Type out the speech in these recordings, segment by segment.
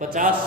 50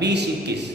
20-21।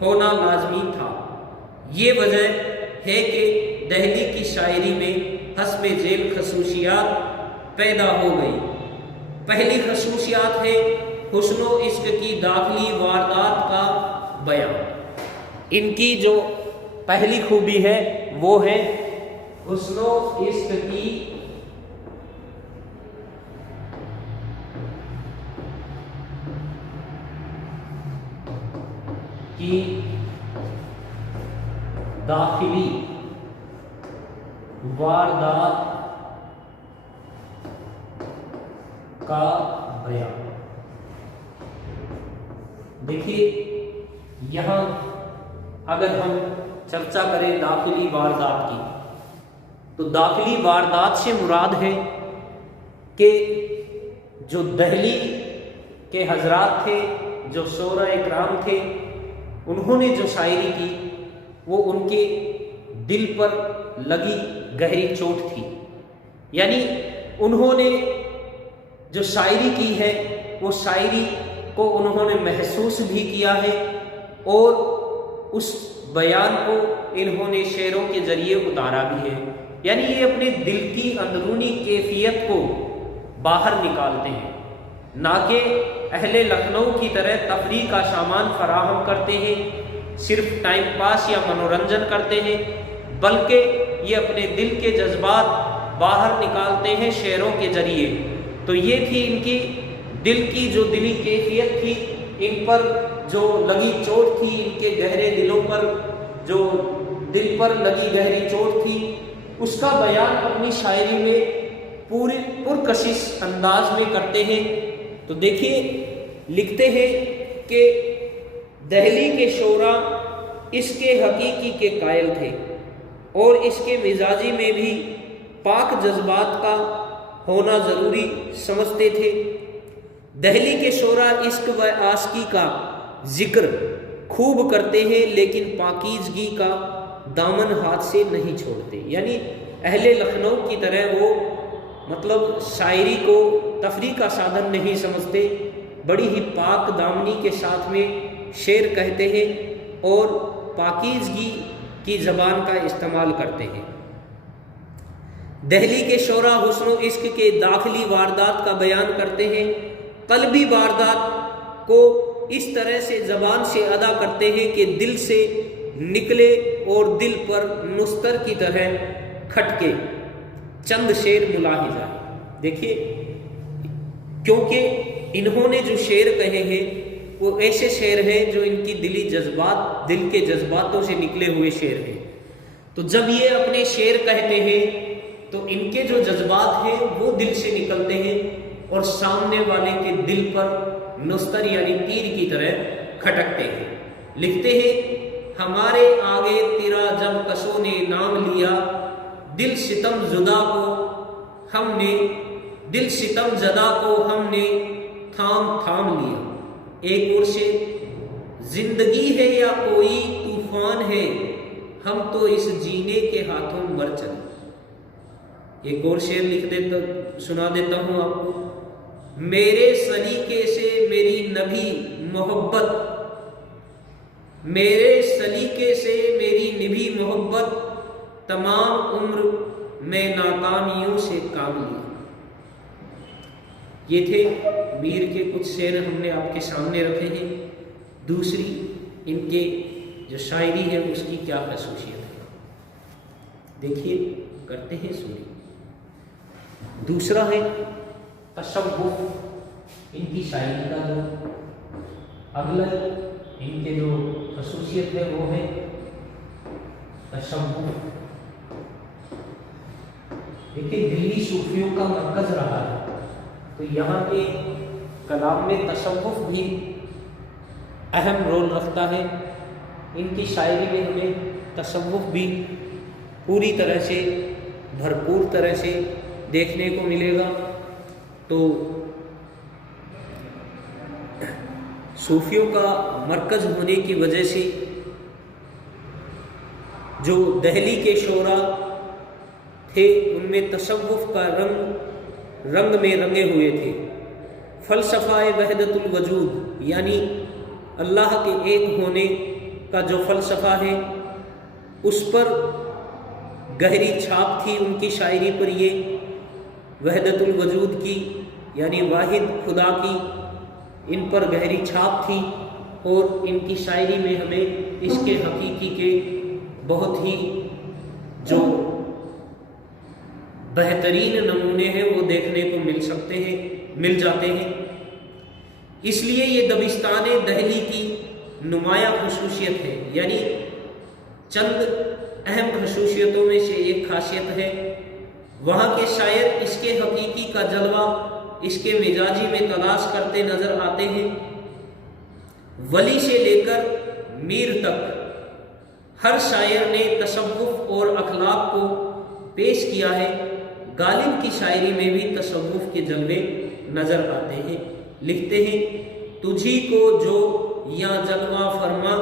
ہونا لازمی تھا۔ یہ وجہ ہے کہ دہلی کی شاعری میں حسب ذیل خصوصیات پیدا ہو گئی۔ پہلی خصوصیات ہے حسن و عشق کی داخلی واردات کا بیان۔ ان کی جو پہلی خوبی ہے وہ ہے حسن و عشق کی داخلی واردات کا بیان۔ دیکھیے یہاں اگر ہم چرچا کریں داخلی واردات کی تو داخلی واردات سے مراد ہے کہ جو دہلی کے حضرات تھے، جو شعراء اکرام تھے، انہوں نے جو شاعری کی وہ ان کے دل پر لگی گہری چوٹ تھی۔ یعنی انہوں نے جو شاعری کی ہے وہ شاعری کو انہوں نے محسوس بھی کیا ہے اور اس بیان کو انہوں نے شعروں کے ذریعے اتارا بھی ہے۔ یعنی یہ اپنے دل کی اندرونی کیفیت کو باہر نکالتے ہیں، نہ کہ اہل لکھنؤ کی طرح تفریح کا سامان فراہم کرتے ہیں، صرف ٹائم پاس یا منورنجن کرتے ہیں، بلکہ یہ اپنے دل کے جذبات باہر نکالتے ہیں شعروں کے ذریعے۔ تو یہ تھی ان کی دل کی جو دلی کیفیت تھی، ان پر جو لگی چوٹ تھی، ان کے گہرے دلوں پر جو دل پر لگی گہری چوٹ تھی، اس کا بیان اپنی شاعری میں پوری پرکشش انداز میں کرتے ہیں۔ تو دیکھیے لکھتے ہیں کہ دہلی کے شعراء اس کے حقیقی کے قائل تھے اور اس کے مزاجی میں بھی پاک جذبات کا ہونا ضروری سمجھتے تھے۔ دہلی کے شعراء عشق و عاشقی کا ذکر خوب کرتے ہیں لیکن پاکیزگی کا دامن ہاتھ سے نہیں چھوڑتے۔ یعنی اہل لکھنؤ کی طرح وہ شاعری کو تفریح کا سادھن نہیں سمجھتے، بڑی ہی پاک دامنی کے ساتھ میں شعر کہتے ہیں اور پاکیزگی کی زبان کا استعمال کرتے ہیں۔ دہلی کے شعراء حسن و عشق کے داخلی واردات کا بیان کرتے ہیں، قلبی واردات کو اس طرح سے زبان سے ادا کرتے ہیں کہ دل سے نکلے اور دل پر نستر کی طرح کھٹکے۔ چند شعر ملاحظ ہے، دیکھیے کیونکہ انہوں نے جو شعر کہے ہیں وہ ایسے شعر ہیں جو ان کی دل کے جذباتوں سے نکلے ہوئے شعر ہیں۔ تو جب یہ اپنے شعر کہتے ہیں تو ان کے جو جذبات ہیں وہ دل سے نکلتے ہیں اور سامنے والے کے دل پر نستر یعنی تیر کی طرح کھٹکتے ہیں۔ لکھتے ہیں ہمارے آگے تیرا جب کسوں نے نام لیا، دل ستم زدہ کو ہم نے تھام لیا۔ ایک اور سے زندگی ہے یا کوئی طوفان ہے، ہم تو اس جینے کے ہاتھوں مر چلے۔ ایک اور شعر سنا دیتا ہوں آپ کو۔ میرے سلیقے سے میری نبھی محبت، تمام عمر میں ناکامیوں سے کام لیا۔ یہ تھے میر کے کچھ شعر ہم نے آپ کے سامنے رکھے ہیں۔ دوسری ان کے جو شاعری ہے اس کی کیا خصوصیت ہے، دیکھیے کرتے ہیں سنی۔ دوسرا ہے تصوف۔ ان کی شاعری کا جو اگلا ان کے جو خصوصیت ہے وہ ہے تصوف۔ دیکھیے دلی صوفیوں کا مرکز رہا ہے، تو یہاں کے کلام میں تصوف بھی اہم رول رکھتا ہے۔ ان کی شاعری میں ہمیں تصوف بھی پوری طرح سے بھرپور طرح سے دیکھنے کو ملے گا۔ تو صوفیوں کا مرکز ہونے کی وجہ سے جو دہلی کے شعراء تھے ان میں تصوف کا رنگ میں رنگے ہوئے تھے۔ فلسفہ وحدت الوجود یعنی اللہ کے ایک ہونے کا جو فلسفہ ہے اس پر گہری چھاپ تھی ان کی شاعری پر، یہ وحدت الوجود کی یعنی واحد خدا کی ان پر گہری چھاپ تھی، اور ان کی شاعری میں ہمیں اس کے حقیقی کے بہت ہی جو بہترین نمونے ہیں وہ دیکھنے کو مل جاتے ہیں۔ اس لیے یہ دبستان دہلی کی نمایاں خصوصیت ہے، یعنی چند اہم خصوصیتوں میں سے ایک خاصیت ہے وہاں کے شاعر اس کے حقیقی کا جلوہ اس کے مزاجی میں تلاش کرتے نظر آتے ہیں۔ ولی سے لے کر میر تک ہر شاعر نے تصوف اور اخلاق کو پیش کیا ہے۔ غالب کی شاعری میں بھی تصوف کے جلوے نظر آتے ہیں۔ لکھتے ہیں تجھی کو جو یا جلوہ فرما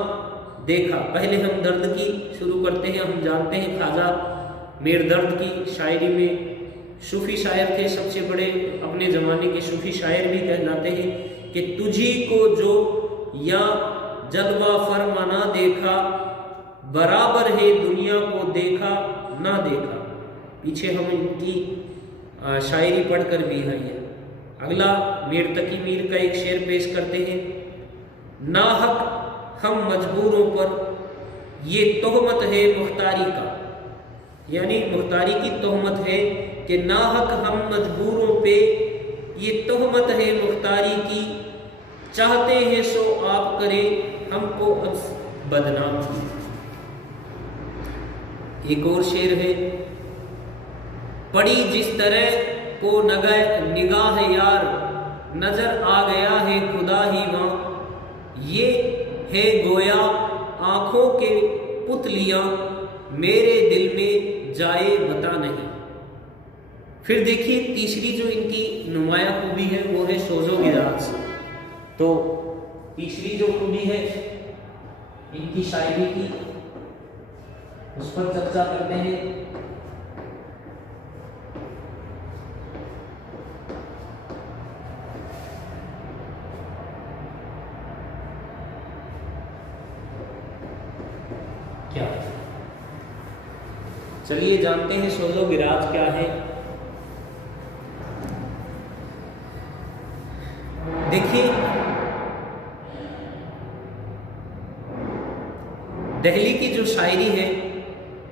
دیکھا۔ پہلے ہم درد کی شروع کرتے ہیں۔ ہم جانتے ہیں خواجہ میر درد کی شاعری میں صوفی شاعر تھے، سب سے بڑے اپنے زمانے کے صوفی شاعر بھی کہلاتے ہیں کہ تجھی کو جو یا جلوہ فرما نہ دیکھا، برابر ہے دنیا کو دیکھا نہ دیکھا۔ پیچھے ہم ان کی شاعری پڑھ کر بھی آئی ہے۔ اگلا میر تقی میر کا ایک شعر پیش کرتے ہیں، ناحق ہم مجبوروں پر یہ تہمت ہے مختاری کا، یعنی مختاری کی تہمت ہے کہ ناحق ہم مجبوروں پہ یہ تہمت ہے مختاری کی، چاہتے ہیں سو آپ کریں ہم کو اب بدنام کی۔ ایک اور شعر ہے، پڑی جس طرح کو نگاہ یار، نظر آ گیا ہے خدا ہی وہاں، یہ ہے گویا آنکھوں کے پتلیاں، میرے دل میں جائے بتا نہیں۔ پھر دیکھیے تیسری جو ان کی نمایاں خوبی ہے وہ ہے سوز و گراز۔ تو تیسری جو خوبی ہے ان کی شاعری کی اس پر چرچا کرتے ہیں۔ کیا چلیے جانتے ہیں سوز و گراج کیا ہے۔ دیکھیے دہلی کی جو شاعری ہے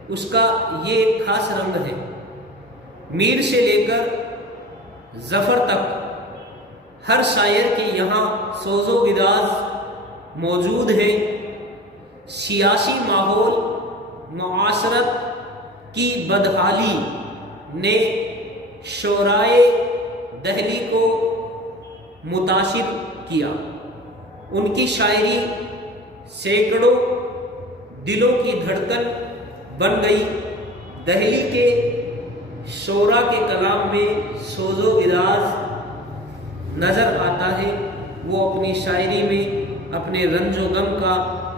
اس کا یہ ایک خاص رنگ ہے، میر سے لے کر ظفر تک ہر شاعر کے یہاں سوز و گراز موجود ہے۔ سیاسی ماحول، معاشرت کی بدحالی نے شعرائے دہلی کو متاثر کیا۔ ان کی شاعری سینکڑوں دلوں کی دھڑکن بن گئی۔ دہلی کے شعراء کے کلام میں سوز و گراز نظر آتا ہے۔ وہ اپنی شاعری میں اپنے رنج و غم کا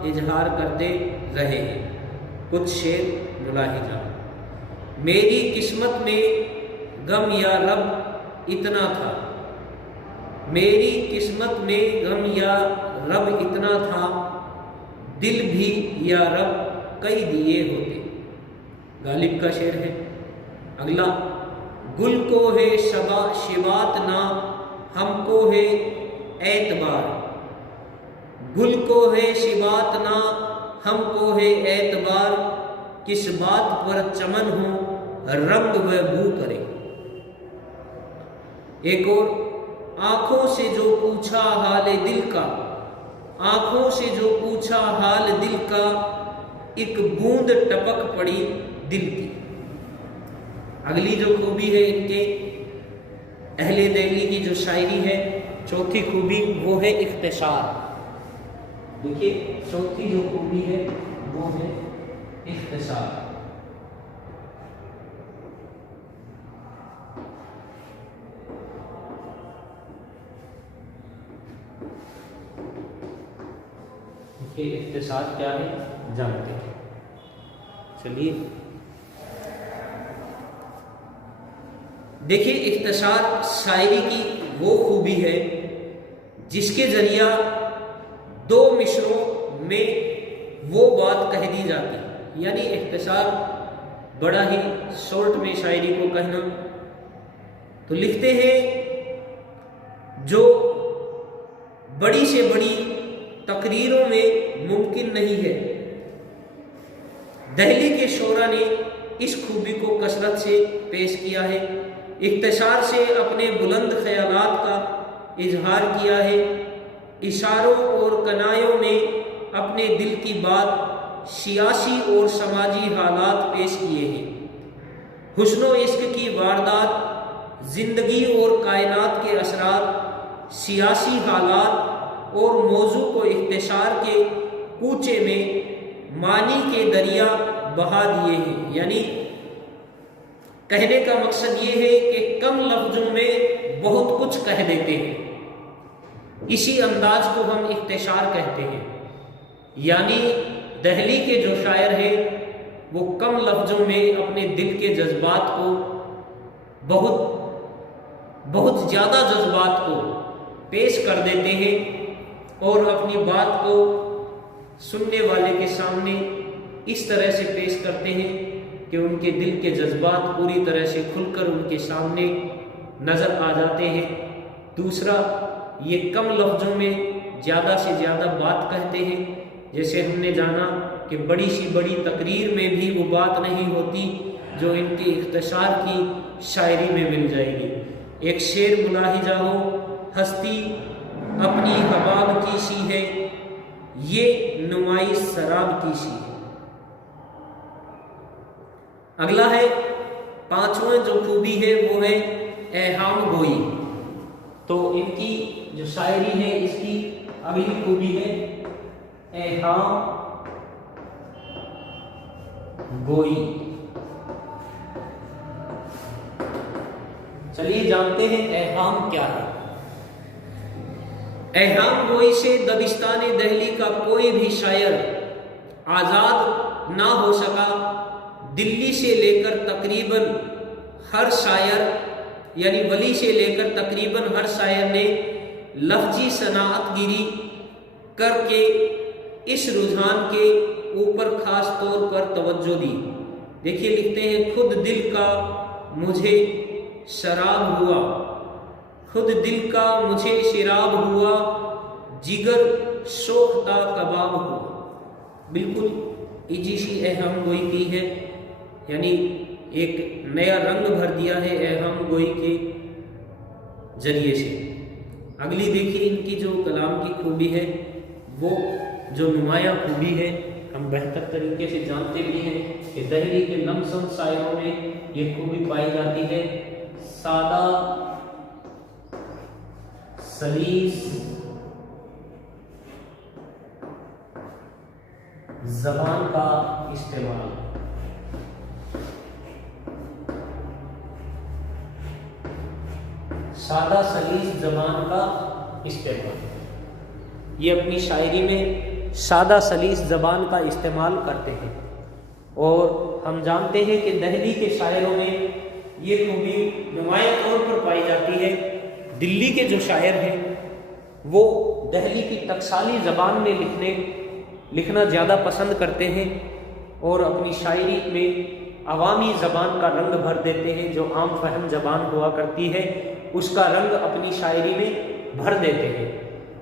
اظہار کرتے رہے ہیں۔ کچھ شعر ملاحظہ، میری قسمت میں غم یا رب اتنا تھا، میری قسمت میں غم یا رب اتنا تھا، دل بھی یا رب کئی دیے ہوتے۔ غالب کا شعر ہے۔ اگلا، گل کو ہے شبات نہ ہم کو ہے اعتبار، گل کو ہے شبات نہ ہم کو ہے اعتبار، کس بات پر چمن ہو رنگ و بو کرے۔ ایک اور، آنکھوں سے جو پوچھا حال دل کا، آنکھوں سے جو پوچھا حال دل کا، ایک بوند ٹپک پڑی دل کی۔ اگلی جو خوبی ہے ان کے اہل دہلی کی جو شاعری ہے، چوتھی خوبی وہ ہے اختصار۔ دیکھیے چوتھی جو خوبی ہے وہ ہے اختصار۔ اختصار کیا ہے جانتے ہیں۔ چلیے دیکھیے اختصار شاعری کی وہ خوبی ہے جس کے ذریعہ دو مصروں میں وہ بات کہہ دی جاتی، یعنی اختصار بڑا ہی شارٹ میں شاعری کو کہنا۔ تو لکھتے ہیں جو بڑی سے بڑی تقریروں میں ممکن نہیں ہے، دہلی کے شعراء نے اس خوبی کو کثرت سے پیش کیا ہے، اختصار سے اپنے بلند خیالات کا اظہار کیا ہے، اشاروں اور کنایوں میں اپنے دل کی بات، سیاسی اور سماجی حالات پیش کیے ہیں، حسن و عشق کی واردات، زندگی اور کائنات کے اثرات، سیاسی حالات اور موضوع کو اختصار کے کوچے میں معنی کے دریا بہا دیے ہیں۔ یعنی کہنے کا مقصد یہ ہے کہ کم لفظوں میں بہت کچھ کہہ دیتے ہیں، اسی انداز کو ہم اختصار کہتے ہیں۔ یعنی دہلی کے جو شاعر ہیں وہ کم لفظوں میں اپنے دل کے جذبات کو، بہت زیادہ جذبات کو پیش کر دیتے ہیں اور اپنی بات کو سننے والے کے سامنے اس طرح سے پیش کرتے ہیں کہ ان کے دل کے جذبات پوری طرح سے کھل کر ان کے سامنے نظر آ جاتے ہیں۔ دوسرا، یہ کم لفظوں میں زیادہ سے زیادہ بات کہتے ہیں، جیسے ہم نے جانا کہ بڑی سی بڑی تقریر میں بھی وہ بات نہیں ہوتی جو ان کے اختصار کی شاعری میں مل جائے گی۔ ایک شعر ملاحظہ ہو، ہستی اپنی حباب کی سی ہے، یہ نمائش سراب کی سی ہے۔ اگلا ہے پانچواں جو خوبی ہے وہ ہے ایہام گوئی۔ تو ان کی جو شاعری ہے اس کی اگلی خوبی ہے ایہام گوئی۔ چلیے جانتے ہیں ایہام کیا ہے۔ ایہام گوئی سے دبستان دہلی کا کوئی بھی شاعر آزاد نہ ہو سکا۔ دلی سے لے کر تقریباً ہر شاعر، یعنی ولی سے لے کر تقریباً ہر شاعر نے لفظی صنعت گیری کر کے اس رجحان کے اوپر خاص طور پر توجہ دی۔ دیکھیے لکھتے ہیں، خود دل کا مجھے شراب ہوا، خود دل کا مجھے شراب ہوا، جگر سوختہ کباب ہوا۔ بالکل ایجی سی ایہام گوئی کی ہے، یعنی ایک نیا رنگ بھر دیا ہے ایہام گوئی کے ذریعے سے۔ اگلی دیکھیے ان کی جو کلام کی خوبی ہے، وہ جو نمایاں خوبی ہے، ہم بہتر طریقے سے جانتے بھی ہیں کہ دہلی کے لمسم شاعروں میں یہ خوبی پائی جاتی ہے، سادہ سلیس زبان کا استعمال۔ سادہ سلیس زبان کا استعمال، یہ اپنی شاعری میں سادہ سلیس زبان کا استعمال کرتے ہیں، اور ہم جانتے ہیں کہ دہلی کے شاعروں میں یہ خوبی نمایاں طور پر پائی جاتی ہے۔ دلی کے جو شاعر ہیں وہ دہلی کی ٹکسالی زبان میں لکھنا زیادہ پسند کرتے ہیں اور اپنی شاعری میں عوامی زبان کا رنگ بھر دیتے ہیں، جو عام فہم زبان ہوا کرتی ہے اس کا رنگ اپنی شاعری میں بھر دیتے ہیں۔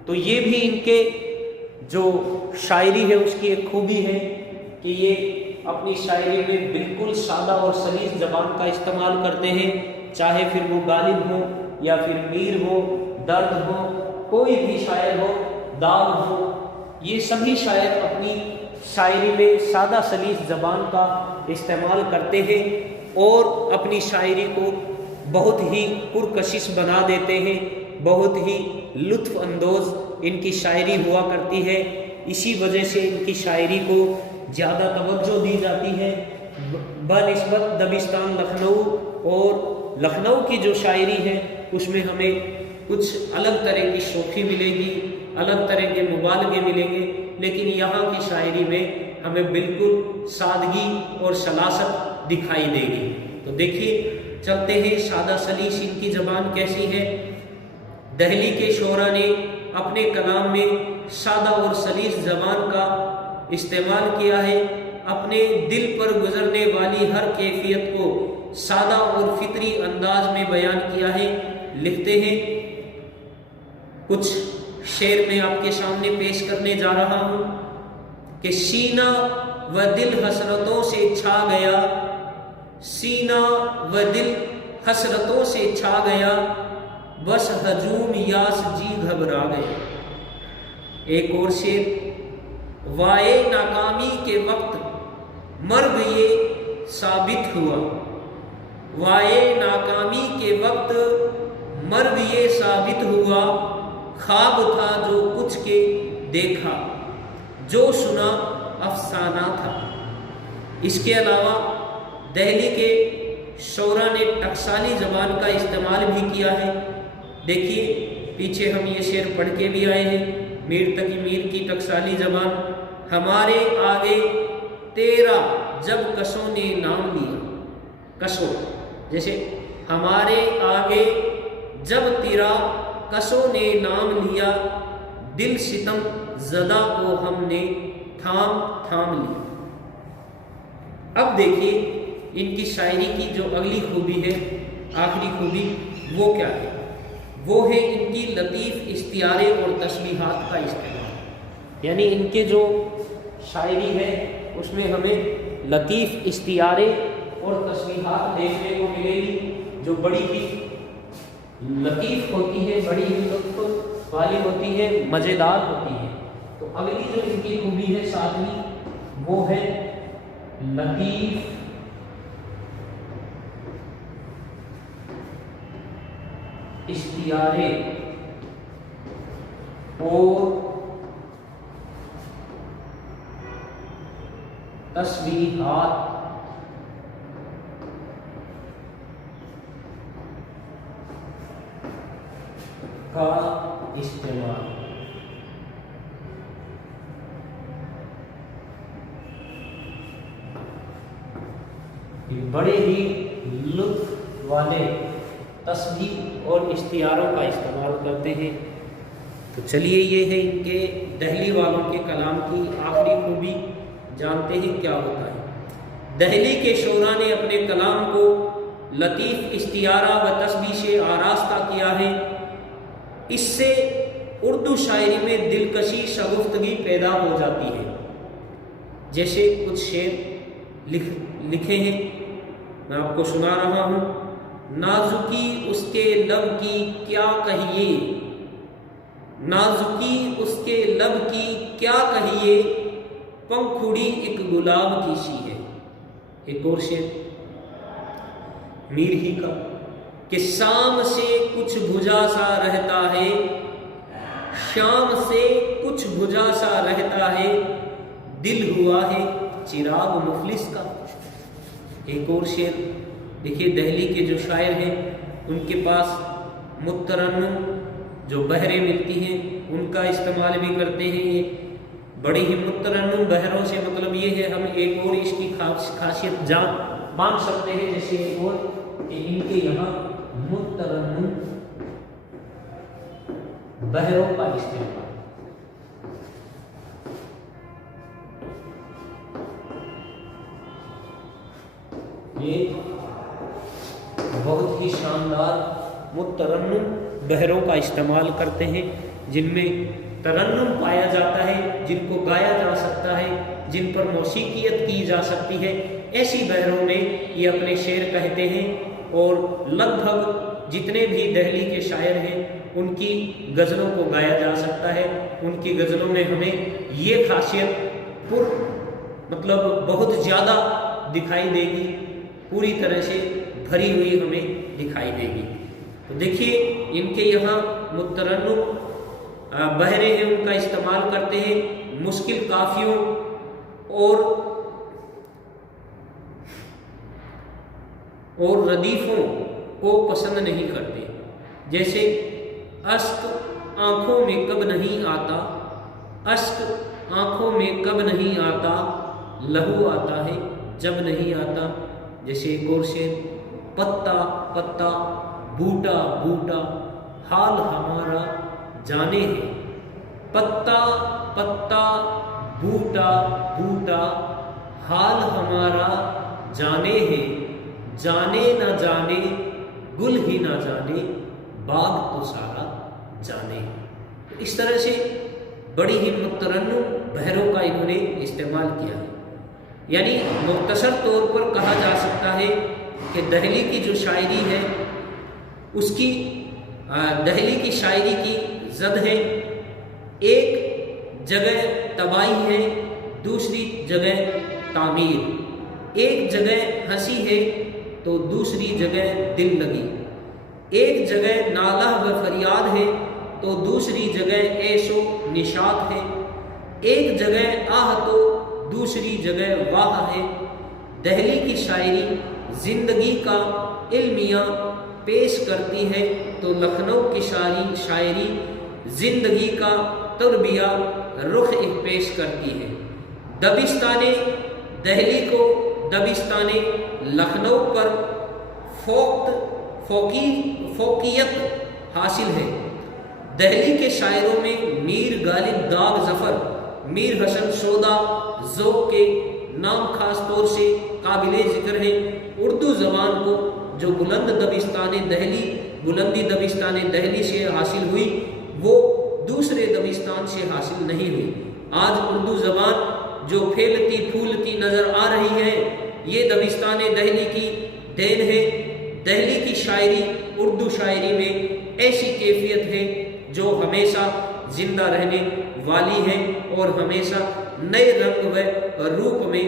تو یہ بھی ان کے جو شاعری ہے اس کی ایک خوبی ہے کہ یہ اپنی شاعری میں بالکل سادہ اور سلیس زبان کا استعمال کرتے ہیں، چاہے پھر وہ غالب ہو یا پھر میر ہو، درد ہو، کوئی بھی شاعر ہو، داغ ہو، یہ سبھی شاعر اپنی شاعری میں سادہ سلیس زبان کا استعمال کرتے ہیں اور اپنی شاعری کو بہت ہی پرکشش بنا دیتے ہیں، بہت ہی لطف اندوز ان کی شاعری ہوا کرتی ہے۔ اسی وجہ سے ان کی شاعری کو زیادہ توجہ دی جاتی ہے بنسبت دبستان لکھنؤ، اور لکھنؤ کی جو شاعری ہے اس میں ہمیں کچھ الگ طرح کی شوخی ملے گی، الگ طرح کے مبالغے ملیں گے، لیکن یہاں کی شاعری میں ہمیں بالکل سادگی اور سلاست دکھائی دے گی۔ تو دیکھیے چلتے ہیں سادہ سلیس ان کی زبان کیسی ہے۔ دہلی کے شعراء نے اپنے کلام میں سادہ اور سلیس زبان کا استعمال کیا ہے، اپنے دل پر گزرنے والی ہر کیفیت کو سادہ اور فطری انداز میں بیان کیا ہے۔ لکھتے ہیں، کچھ شعر میں آپ کے سامنے پیش کرنے جا رہا ہوں کہ سینہ و دل حسرتوں سے چھا گیا، سینہ و دل حسرتوں سے چھا گیا، بس ہجوم یاس جی گھبرا گیا۔ ایک اور شعر، وائے ناکامی کے وقت مرگ یہ ثابت ہوا، وائے ناکامی کے وقت مرگ یہ ثابت ہوا، خواب تھا جو کچھ کے دیکھا، جو سنا افسانہ تھا۔ اس کے علاوہ دہلی کے شعراء نے ٹکسالی زبان کا استعمال بھی کیا ہے۔ دیکھیے پیچھے ہم یہ شعر پڑھ کے بھی آئے ہیں، میر تقی میر کی ٹکسالی زبان، ہمارے آگے تیرا جب کسوں نے نام لیا، کسوں جیسے ہمارے آگے جب تیرا کسوں نے نام لیا، دل ستم زدہ کو ہم نے تھام تھام لیا۔ اب دیکھیے ان کی شاعری کی جو اگلی خوبی ہے، آخری خوبی، وہ کیا ہے؟ وہ ہے ان کی لطیف استعارے اور تشبیہات کا استعمال، یعنی ان کے جو شاعری ہے اس میں ہمیں لطیف استعارے اور تشبیہات دیکھنے کو ملے گی جو بڑی ہی لطیف ہوتی ہے، بڑی ہی لطف والی ہوتی ہے، مزیدار ہوتی ہے۔ تو اگلی جو ان کی خوبی ہے ساتویں، وہ ہے لطیف استعارے اور تشبیہات کا استعمال۔ بڑے ہی لطف والے تشبیہ اور استعاروں کا استعمال کرتے ہیں۔ تو چلیے یہ ہے ان کے دہلی والوں کے کلام کی آخری خوبی، جانتے ہیں کیا ہوتا ہے۔ دہلی کے شعراء نے اپنے کلام کو لطیف استعارہ و تشبیہ سے آراستہ کیا ہے، اس سے اردو شاعری میں دلکشی شگفتگی پیدا ہو جاتی ہے۔ جیسے کچھ شعر لکھے ہیں، میں آپ کو سنا رہا ہوں۔ نازکی اس کے لب کی کیا کہیے، نازکی اس کے لب کی کیا کہیے، پنکھڑی ایک گلاب کی سی ہے۔ ایک اور شعر میر ہی کا کہ شام سے کچھ بجھا سا رہتا ہے، شام سے کچھ بجھا سا رہتا ہے، دل ہوا ہے چراغ مفلس کا۔ ایک اور شعر دیکھیے، دہلی کے جو شاعر ہیں ان کے پاس مترنم جو بحریں ملتی ہیں ان کا استعمال بھی کرتے ہیں۔ یہ بڑی ہی مترنم بحروں سے مطلب یہ ہے، ہم ایک اور اس کی خاصیت مان سکتے ہیں، جیسے ایک اور کہ ان کے یہاں مترنم بحروں کا استعمال۔ یہ بہت ہی شاندار مترنم بحروں کا استعمال کرتے ہیں، جن میں ترنم پایا جاتا ہے، جن کو گایا جا سکتا ہے، جن پر موسیقیت کی جا سکتی ہے، ایسی بحروں میں یہ اپنے شعر کہتے ہیں۔ اور لگ بھگ جتنے بھی دہلی کے شاعر ہیں ان کی غزلوں کو گایا جا سکتا ہے۔ ان کی غزلوں میں ہمیں یہ خاصیت مطلب بہت زیادہ دکھائی دے گی، پوری طرح سے بھری ہوئی ہمیں دکھائی دے گی۔ تو دیکھیے ان کے یہاں مترنم بحریں ہیں، ان کا استعمال کرتے ہیں، مشکل قافیوں اور ردیفوں کو پسند نہیں کرتے۔ جیسے اشک آنکھوں میں کب نہیں آتا، اشک آنکھوں میں کب نہیں آتا، لہو آتا ہے جب نہیں آتا۔ جیسے ایک اور شعر، پتا پتا بوٹا بوٹا حال ہمارا جانے ہے، پتا پتا بوٹا بوٹا حال ہمارا جانے ہے، جانے نہ جانے گل ہی نہ جانے باغ تو سارا جانے۔ اس طرح سے بڑی ہی مترنم بحروں کا انہوں نے استعمال کیا ہے۔ یعنی مختصر طور پر کہا جا سکتا ہے کہ دہلی کی جو شاعری ہے اس کی دہلی کی شاعری کی زد ہے، ایک جگہ تباہی ہے، دوسری جگہ تعمیر، ایک جگہ ہنسی ہے تو دوسری جگہ دل لگی، ایک جگہ نالہ و فریاد ہے تو دوسری جگہ عیش و نشاط ہے، ایک جگہ آہ تو دوسری جگہ واہ ہے۔ دہلی کی شاعری زندگی کا علمیہ پیش کرتی ہے تو لکھنؤ کی شاعری زندگی کا تربیہ رخ پیش کرتی ہے۔ دبستان دہلی کو دبستان لکھنؤ پر فوقیت حاصل ہے۔ دہلی کے شاعروں میں میر غالب داغ ظفر، میر حسن سودا ذوق کے نام خاص طور سے قابل ذکر ہیں۔ اردو زبان کو جو بلندی دبستان دہلی سے حاصل ہوئی وہ دوسرے دبستان سے حاصل نہیں ہوئی۔ آج اردو زبان جو پھیلتی پھولتی نظر آ رہی ہے یہ دبستان دہلی کی دین ہے۔ دہلی کی شاعری اردو شاعری میں ایسی کیفیت ہے جو ہمیشہ زندہ رہنے والی ہے اور ہمیشہ نئے رنگ و روپ میں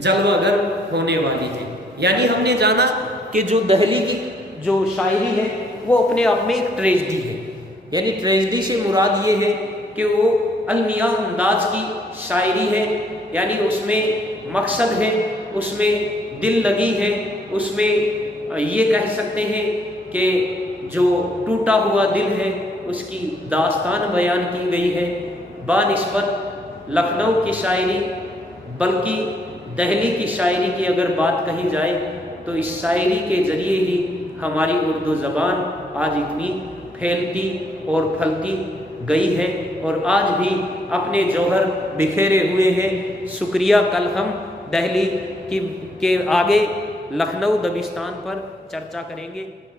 جلوہ گر ہونے والی ہے۔ یعنی ہم نے جانا کہ جو دہلی کی جو شاعری ہے وہ اپنے آپ میں ایک ٹریجڈی ہے، یعنی ٹریجڈی سے مراد یہ ہے کہ وہ المیہ انداز کی شاعری ہے، یعنی اس میں مقصد ہے، اس میں دل لگی ہے، اس میں یہ کہہ سکتے ہیں کہ جو ٹوٹا ہوا دل ہے اس کی داستان بیان کی گئی ہے بنسبت لکھنؤ کی شاعری۔ بلکہ دہلی کی شاعری کی اگر بات کہی جائے تو اس شاعری کے ذریعے ہی ہماری اردو زبان آج اتنی پھیلتی اور پھلتی گئی ہے اور آج بھی اپنے جوہر بکھیرے ہوئے ہیں۔ شکریہ۔ کل ہم دہلی کے آگے لکھنؤ دبستان پر چرچا کریں گے۔